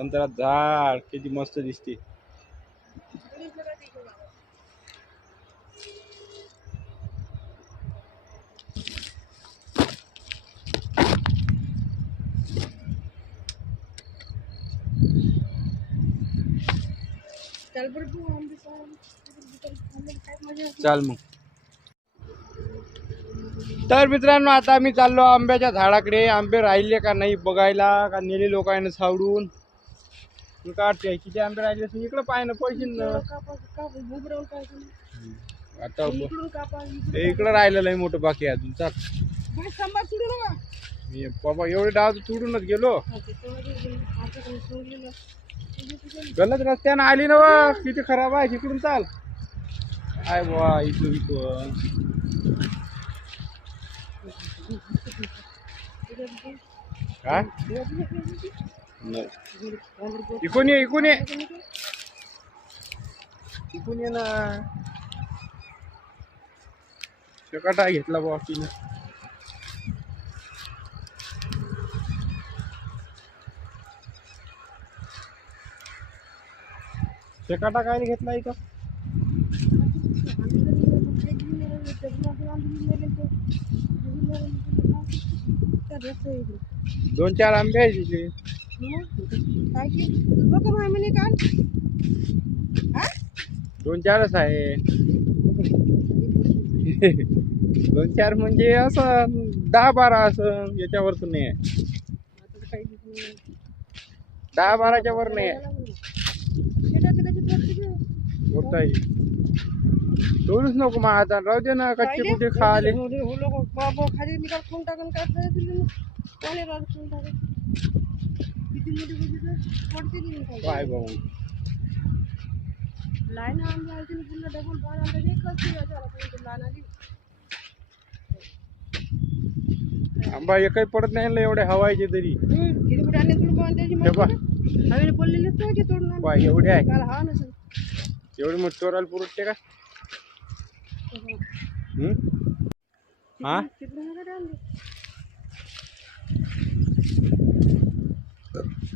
संत्रा झाड किती मस्त दिसते. चाल मग. तर मित्रांनो आता आम्ही चाललो आंब्याच्या झाडाकडे. आंबे राहिले का नाही बघायला? का नेले लोकांना सावडून तू काढते किती आंबे राहिले असेल इकडे पाय ना पैसे ना. आता ब- हे इकडं राहिलेलं आहे मोठं बाकी अजून. चाल. मी बाबा एवढे डाव तुडूनच गेलो. गलत रस्त्यानं आली ना वा किती खराब आहे इकडून चाल. काय बुवा इकडून इकडून काय? नाही. इकून ये इकून ये इकून ये ना. चकाटा घेतला बुवा तिने. चकाटा काय घेतला इथं? दोन चार आंबे आहे तिथे काय की बघ माय म्हणे काल हा दोन चारच आहे दोन चार म्हणजे असं दहा बारा असं याच्यावरच नाही आहे. दहा बाराच्या वर नाही आहे सोडूच नको मग आता राहू दे ना कच्चे कुठे खाले हो खाली निकाल खाऊन टाकून काय काय भाऊ लाईन आणली आहे तिने पुन्हा डबल बार आणलं ते कसं झालं पण लाईन आली. आंबा एकही पडत नाही ना एवढे हवायचे तरी. किती आणले तोडून त्याची हे पहा. हवेने पडलेलेच नाही तोडून आणले. बा एवढे आहे. काल हा नसेल. एवढे मोठे चोराला पुरवते का? हा? तिकडून आणले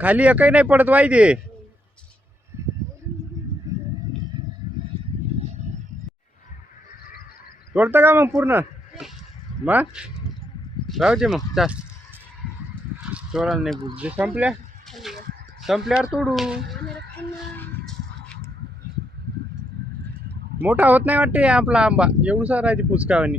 खाली एकही नाही पडत वाईदे तोडतं का मग पूर्ण? मग राहू दे मग चाल चोराला नाही पुढे संपल्या? संपल्यावर तोडू. मोठा होत नाही वाटते आपला आंबा. एवढसा राहते पुचकावानी.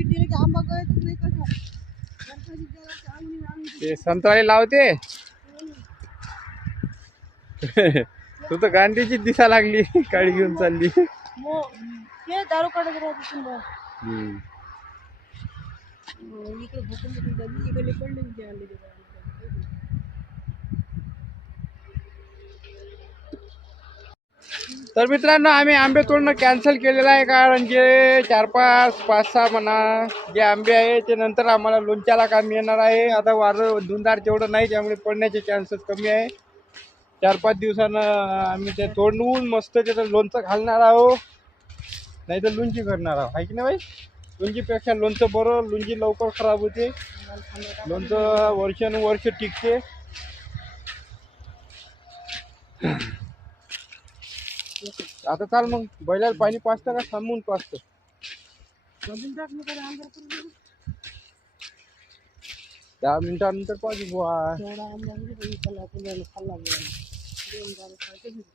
आंबा गळतच नाही कसा ते? संत्राळे लावते. तू तर गांधीची दिसा लागली. काळी घेऊन चालली. ते दारू काढत राहते. इकडे इकडे तर मित्रांनो आम्ही आंबे तोडणं कॅन्सल केलेलं आहे कारण जे चार पाच पाच सहा म्हणा जे आंबे आहे ते नंतर आम्हाला लोणच्याला काम येणार आहे. आता वारं धुंदार तेवढं नाही त्यामुळे पडण्याचे चान्सेस कमी आहे. चार पाच दिवसानं आम्ही ते तोडून मस्त त्याचं लोणचं घालणार आहो नाही तर लुंची करणार आहो आहे की नाही बाई लुंजीपेक्षा लोणचं बरं लुंजी लवकर खराब होते. लोणचं वर्षानुवर्ष टिकते. आता चाल मग. बैलाला पाणी पाचतं का थांबून पाचतं. दहा मिनिटानंतर पाहिजे बुवा. म्हणजे.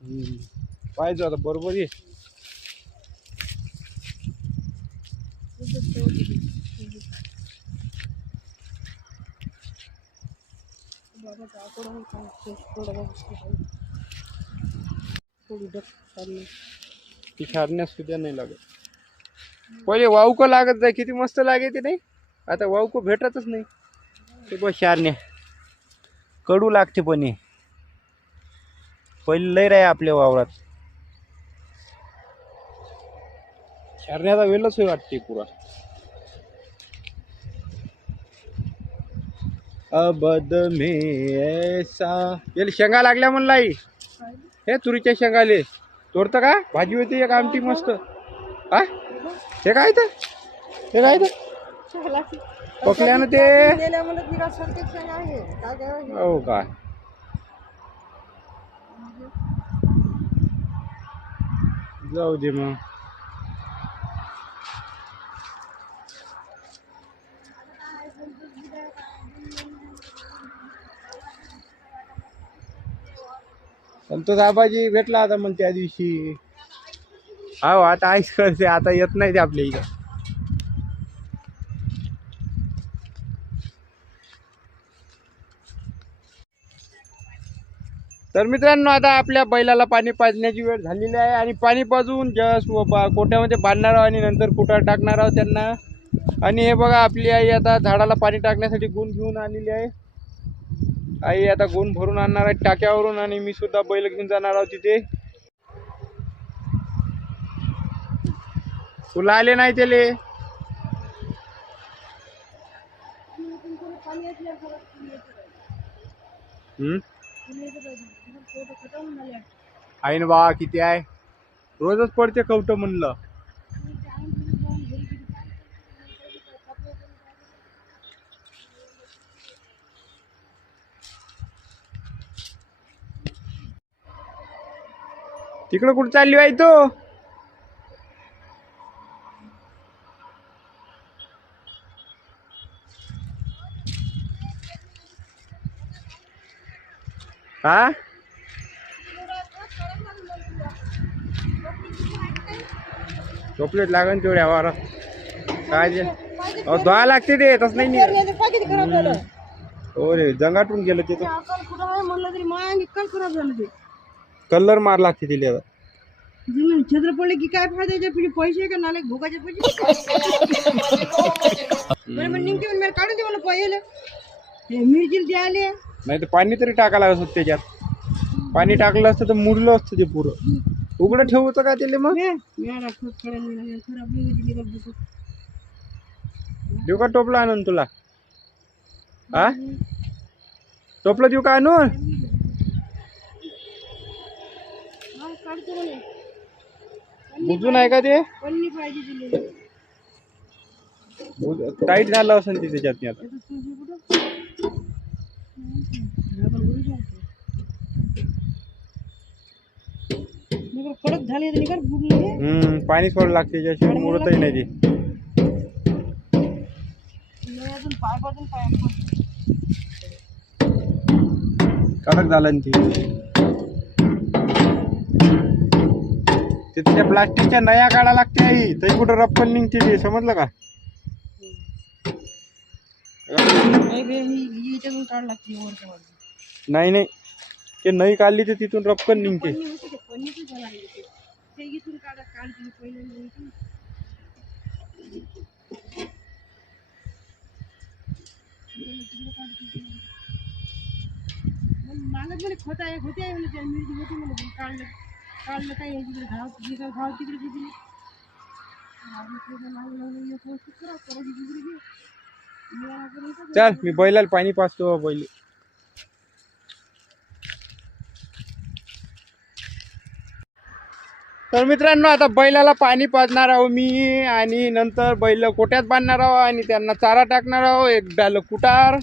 हम्म. पाहिजे आता बरोबर ये तसंच ठेवते ते. बाबाचा आकडा नाही काय, ते थोडं बघ. थोडी डक चालली. ती छारण्यास सुद्धा नाही लागत. पहिले वावकं लागत जाय किती मस्त लागे ते नाही? आता वावकं भेटतच नाही. ते बघ शारण्या कडू लागते पण हे. पहिले लय राय आपल्या वावरात. शारण्याचा वेलच वाटते पुरा. अबद में ऐसा. याला शेंगा लागल्या म्हणला आई. काय? हे तुरीच्या शेंगाले तोडतं का? भाजी होती एक आमटी मस्त. हा? हे काय तर हे काय तर. पकल्यानं ते? हो काय जाऊ दे मग. संतोष आबाजी भेटला आता मग त्या दिवशी. हो आता आईस करते आता येत नाही ते आपल्या इथं. तर मित्रांनो आता आपल्या बैलाला पाणी पाजण्याची वेळ झालेली आहे आणि पाणी पाजून जस्ट व बा- कोट्यामध्ये बांधणार आहोत आणि नंतर कुटार टाकणार आहोत त्यांना. आणि हे बघा आपली आई आता झाडाला पाणी टाकण्यासाठी गुण घेऊन आलेली आहे. आई आता गुण भरून आणणार आहे टाक्यावरून आणि मी सुद्धा बैल घेऊन जाणार आहोत तिथे. तुला आले नाही त्याले? आईन हम्म? ना बा किती आहे? रोजच पडते कवट म्हणलं तुम्ही ते आणून दिलं जाऊन घरी किती पाणी टाकलं, काय खातं वगैरे काय? तिकडं कुठं चालली बाई तू? हा? चॉकलेट लागन तेवढ्या वारात काय अहो दहा लागते ते तसं नाही निघत. हो रे जंगाटून गेलं ते आहे म्हणलं तरी इतकं खराब झालं ते. कलर मार लागते तिला. आता जुनं छत्र पडले की काय फायदा पिढी? पैसे का नाले भोगाचे पैसे? निघते काढून दे मला पहिले ते मिरची आले. नाही तर पाणी तरी टाका लागत होतं त्याच्यात. पाणी टाकलं असतं तर मुरलं असतं ते पुरं. उघडं ठेवतं का त्याला मग? देऊ का टोपला आणून तुला? हा टोपलं देऊ का आणून? काढतो म्हणे बुजून आहे का ते? पन्नी पाहिजे दिलेली. टाईट झालं असेल ते त्याच्यात आता. कडक झाले तर बुडले पाणी सोड लागते त्याच्याशिवाय मुरतही नाही ते. कडक झालं ते. ते त्या प्लास्टिकच्या नया काढा लागते आई. तरी कुठं रप्पल निघते समजलं का? नाही नाही ते नई काढली तर तिथून रपकन निघते. मागत म्हणे खत आहे होते आहे म्हणे त्या मिरची होती म्हणे पण काढलं. काढलं काय तिकडे घाव तिकडे घाव तिकडे किती चल मी बैलाला पाणी पाचतो बैल. तर मित्रांनो आता बैलाला पाणी पाजणार आहो मी आणि नंतर बैल कोट्यात बांधणार आहो आणि त्यांना चारा टाकणार आहो. एक डाल कुटार.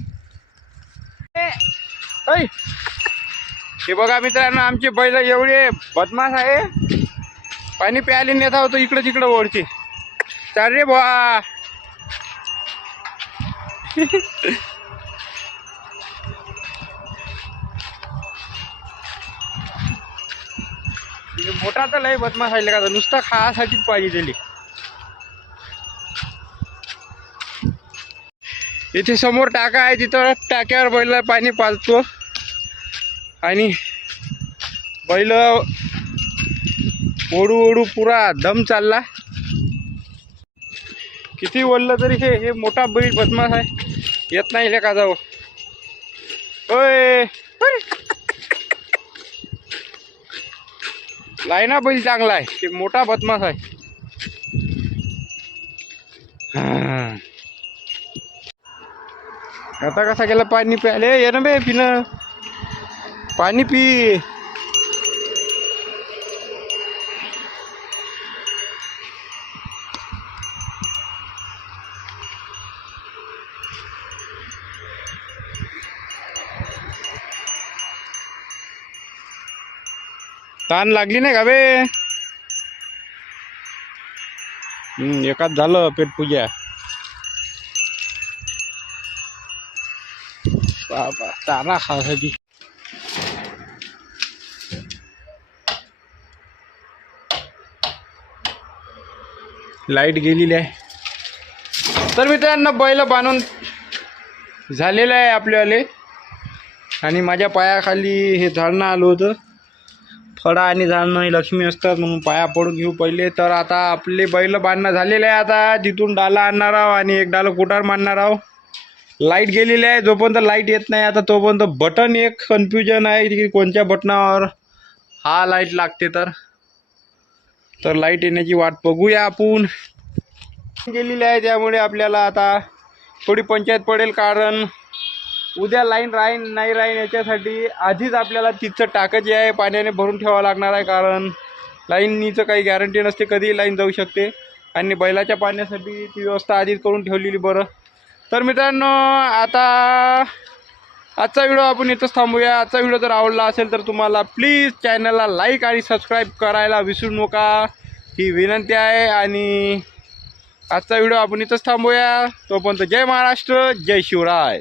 हे बघा मित्रांनो आमचे बैल एवढे बदमाश आहे. पाणी प्यायला नेत आहोत इकडं तिकडं ओढची चाल रे बुवा. म्हणजे मोठा तर लय बदमाश आहे का नुसता खायासाठीच पाहिजे त्याला इथे समोर टाका आहे तिथं टाक्यावर बैल पाणी पाजतो. आणि बैल ओढू ओढू पुरा दम चालला. किती ओढलं तरी हे हे मोठा बैल बदमाश आहे. येत नाही का जाऊ ओय! लायना बैल चांगला आहे. ते मोठा बदमाश आहे. आता कसा गेला पाणी प्याले ये ना बे पिणं. पाणी पी ताण लागली नाही का बे हम्म एकाच झालं पेटपूजा बाबा चारा खासाठी लाइट गेलेली आहे. तर मित्रांनो बैल बांधून झालेलं आहे आपल्यावाले. आणि माझ्या पायाखाली हे झाडणं आलं होतं. फळा आणि झाडणं ही लक्ष्मी असतात म्हणून पाया पडून घेऊ पहिले. तर आता आपले बैल बांधणं झालेलं आहे आता. तिथून डाला आणणार आहो आणि एक डालं कुटार मारणार आहो लाइट गेलेली आहे. जोपर्यंत लाइट येत नाही आता तोपर्यंत बटन एक कन्फ्युजन आहे की कोणत्या बटनावर हा लाइट लागते तर. तर लाइट येण्याची वाट बघूया आपण. गेलेली आहे त्यामुळे आपल्याला आता थोडी पंचायत पडेल कारण उद्या लाईन राहीन नाही राहीन याच्यासाठी आधीच आपल्याला तिथचं टाकं जे आहे पाण्याने भरून ठेवावं लागणार आहे कारण लाईननीचं काही गॅरंटी नसते कधीही लाईन जाऊ शकते. आणि बैलाच्या पाण्यासाठी ती व्यवस्था आधीच करून ठेवलेली बरं. तर मित्रांनो आता आजचा व्हिडिओ आपण इथंच थांबूया. आजचा व्हिडिओ जर आवडला असेल तर तुम्हाला प्लीज चॅनलला लाईक आणि सबस्क्राईब करायला विसरू नका. ही विनंती आहे आणि आजचा व्हिडिओ आपण इथंच थांबूया. तोपर्यंत जय महाराष्ट्र जय शिवराय.